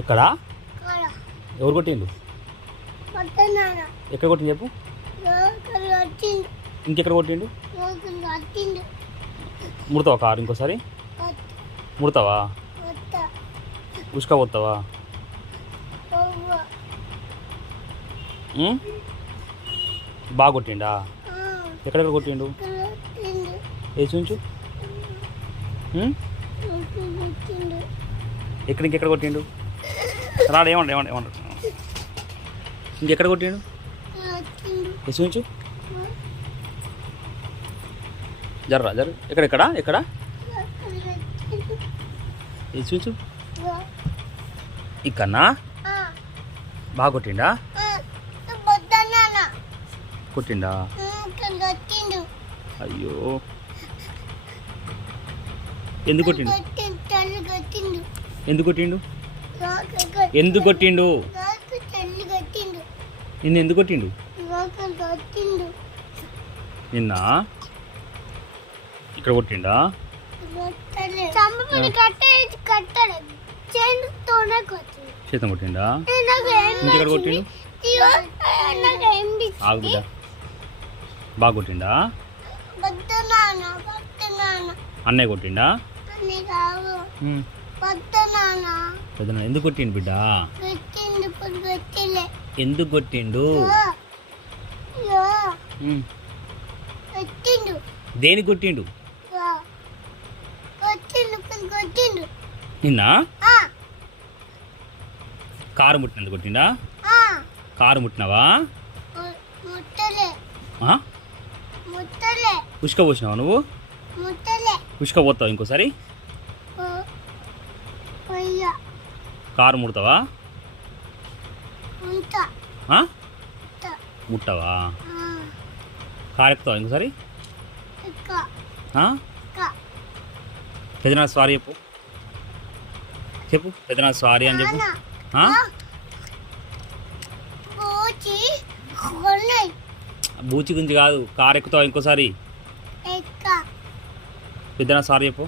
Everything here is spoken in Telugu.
ఎక్కడా? ఎవరు కొట్టిండు? ఎక్కడ కొట్టిండు చెప్పు. ఇంకెక్కడ కొట్టిండు? ముడతావా కారు ఇంకోసారి? ముడతావా? ఉసుక పోతావా? బాగా కొట్టిండా? ఎక్కడెక్కడ కొట్టిండు? ఏ చూంచు. ఇంకెక్కడ కొట్టిండు? రాడు. ఏమంటారు ఇంకెక్కడ కొట్టిండు? ఏ చూంచు. జర్రా ఎక్కడెక్కడా? ఎక్కడ? ఏ చూచు. ఇక్కడనా? బాగా కొట్టిండా? కొట్టిండా? అయ్యో ఎందుకు కొట్టిండు? ఎందుకు కొట్టిండు? ఎందుకు కొట్టిండు? నిన్ను ఎందుకు కొట్టిండు? నిన్న ఇక్కడ కొట్టిండా? చేతం కొట్టిండా? ఇంకెక్కడ కొట్టిండు? ఆగు బిడ్డ. బాగా కొట్టిండా? అన్నయ్య కొట్టిండా? పెద్దనా ఎందుకు కొట్టిండు బిడ్డ? ఎందుకు కొట్టిండు? దేనికి కొట్టిండు? నిన్న కారు ముట్టినందుకు కొట్టిండా? కారు ముట్టినావా? ఉసుక పోసినావా నువ్వు? ఉసుక పోతావు ఇంకోసారి? కారు ముడతావా? ముట్టవా? కారు ఎక్కుతావా ఇంకోసారి? పెద్దనా సారీ చెప్పు. పెద్దనా సారీ అని చెప్పు. బూచి గురించి కాదు, కారు ఎక్కుతావా ఇంకోసారి? పెద్దనా సారీ చెప్పు.